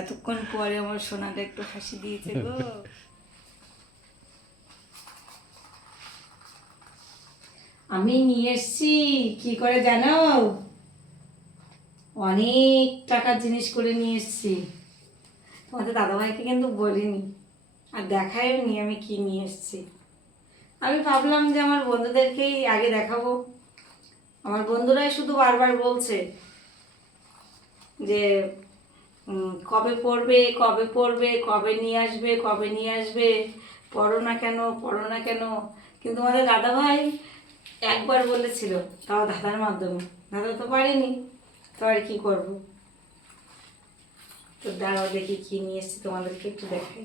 এতক্ষণ পরে আমার সোনাটা একটু হাসি দিয়েছে গো। আমি নিয়ে এসছি, কি করে জানো? অনেক টাকার জিনিস করে নিয়ে এসছি। তোমাদের দাদাভাইকে কিন্তু বলিনি, আর দেখায়ও নি আমি কি নিয়ে এসছি। আমি ভাবলাম যে আমার বন্ধুদেরকেই আগে দেখাবো। আমার বন্ধুরাই শুধু বারবার বলছে যে কবে পড়বে কবে পড়বে, কবে নিয়ে আসবে, কবে নিয়ে আসবে, পড়ো না কেন, পড়ো না কেন? কিন্তু আমাদের দাদাভাই একবার বলেছিল, তাও দাদার মাধ্যমে। দাদা তো পারেনি, তো আর কি করব? তো দাঁড়াও দেখি কি নিয়ে এসছি তোমাদেরকে একটু দেখাই।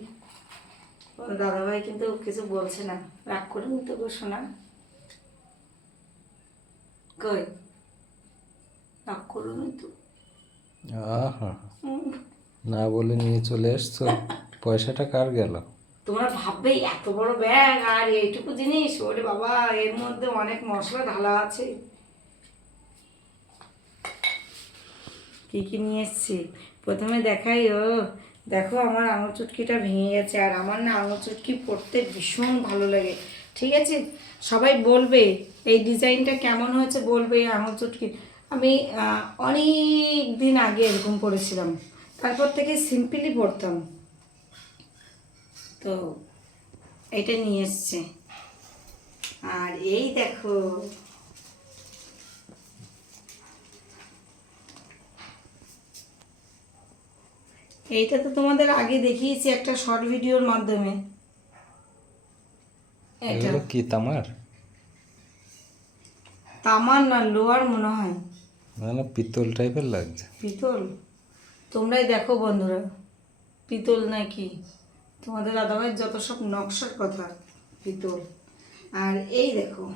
দাদাভাই কিন্তু কিছু বলছে না। রাগ করে নিতে গো শোনা কই? রাগ করো নি তো। না বলে নিয়ে চলে এসছো। পয়সাটা কার গেল? তোমরা ভাববে এত বড় ব্যাগ আর এইটুকু জিনিস? ওরে বাবা এর মধ্যে অনেক মশলা ঢালা আছে। কি কি নিয়ে এসছি? প্রথমে দেখাই ও দেখো আমার আঙুল চুটকিটা ভেঙে গেছে আর আমার না আঙুল চুটকি পরতে ভীষণ ভালো লাগে। ঠিক আছে? সবাই বলবে এই ডিজাইনটা কেমন হয়েছে বলবে এই আঙুল চুটকি আমি আহ, অনেক দিন আগে এরকম পরেছিলাম তারপর থেকে সিম্পলি পড়তাম। তো এটা নিয়ে এসছে। আর এই দেখো। এইটা তো তোমাদের আগে দেখিয়েছি একটা শর্ট ভিডিওর মাধ্যমে। এটা। কি তামার? তামার না লোয়ার মনে হয়। মানে পিতল টাইপের লাগছে। পিতল? তোমরাই দেখো বন্ধুরা। পিতল নাকি? তোমাদের দাদাভাইয়ের যত সব নকশার কথা, পিতল। আর এই দেখো।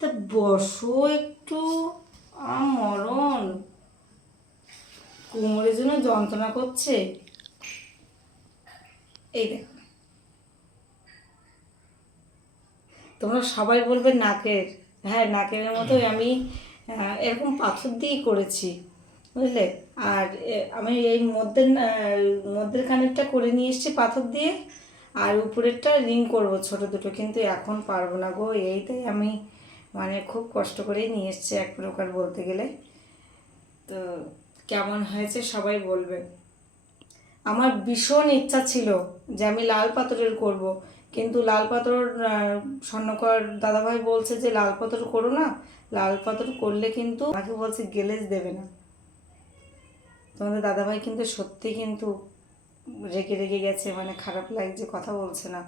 তা বসো একটু মরণ। কোমরের জন্য যন্ত্রণা করছে। এই দেখো। তোমরা সবাই বলবে নাকের। হ্যাঁ নাকের মতোই আমি এরকম পাথর দিয়েই করেছি, বুঝলে? আর আমি এই মধ্যের মধ্যের খানিকটা করে নিয়ে এসেছি পাথর দিয়ে, আর উপরেরটা রিং করব ছোট দুটো, কিন্তু এখন পারব না গো। এইটাই আমি মানে খুব কষ্ট করেই নিয়ে এসেছি এক প্রকার বলতে গেলে। তো কেমন হয়েছে সবাই বলবে। আমার ভীষণ ইচ্ছা ছিল যে আমি লাল পাথরের করব কিন্তু লাল পাথর স্বর্ণকর দাদাভাই বলছে যে লাল পাথর করো না। লাল পাথর করলে কিন্তু আমাকে বলছে গেলেজ দেবে না। তোমাদের দাদাভাই কিন্তু সত্যি কিন্তু রেগে রেগে গেছে মানে খারাপ লাগছে কথা বলছে না।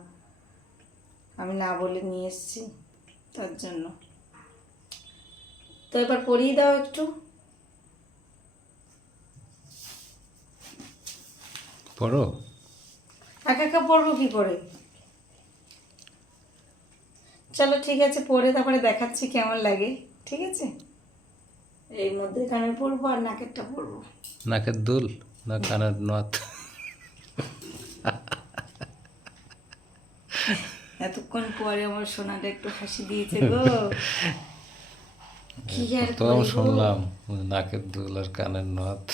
আমি না বলে নিয়ে এসেছি তার জন্য। তো এবার পরিয়ে দাও একটু। পড়ো। একা একা পড়ব কি করে? চলো ঠিক আছে পরে তারপরে দেখাচ্ছি কেমন লাগে ঠিক আছে? এই মধ্যে কানে পরবো আর নাকেরটা পরবো। নাকের দুল না কানের নথ? এতক্ষণ পরে আমার সোনাটা একটু হাসি দিয়েছে গো। কি আর তো? শুনলাম নাকের দুল আর কানের নথ।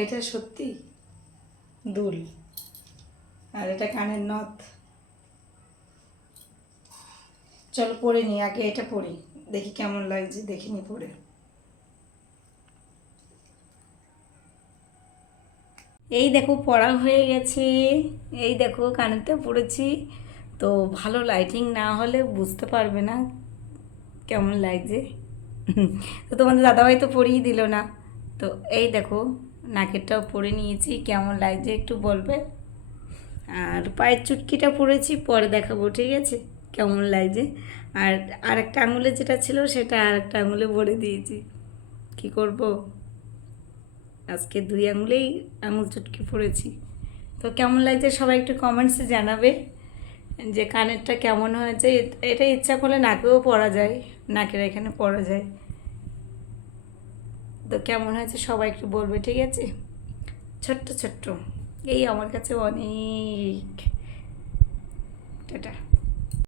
এটা সত্যি দুল। আর এটা কানের নথ। চলো পরে নি আগে এটা পড়ি দেখি কেমন লাগছে দেখিনি পরে। এই দেখো, পড়া হয়ে গেছে। এই দেখো, কানেরটা পড়েছি। তো ভালো লাইটিং না হলে বুঝতে পারবে না কেমন লাগছে। তো তোমাদের দাদাভাই তো পড়িয়ে দিল না। তো এই দেখো, নাকেরটাও পরে নিয়েছি। কেমন লাগছে একটু বলবে? আর পায়ের চুটকিটা পরেছি, পরে দেখাবো, ঠিক আছে? কেমন লাগছে? আর আরেকটা আঙুলে যেটা ছিল সেটা আরেকটা আঙুলে ভরে দিয়েছি। কি করব? আজকে দুই আঙুলেই আঙুল চুটকি পড়েছি তো কেমন লাগছে সবাই একটু কমেন্টসে জানাবে যে কানেরটা কেমন হয়েছে। এটা ইচ্ছা করলে নাকেও পরা যায়, নাকের এখানে পরা যায়। তো কেমন হয়েছে সবাই একটু বলবে, ঠিক আছে? ছোট্ট ছোট্ট। এই আমার কাছে অনেক। টাটা।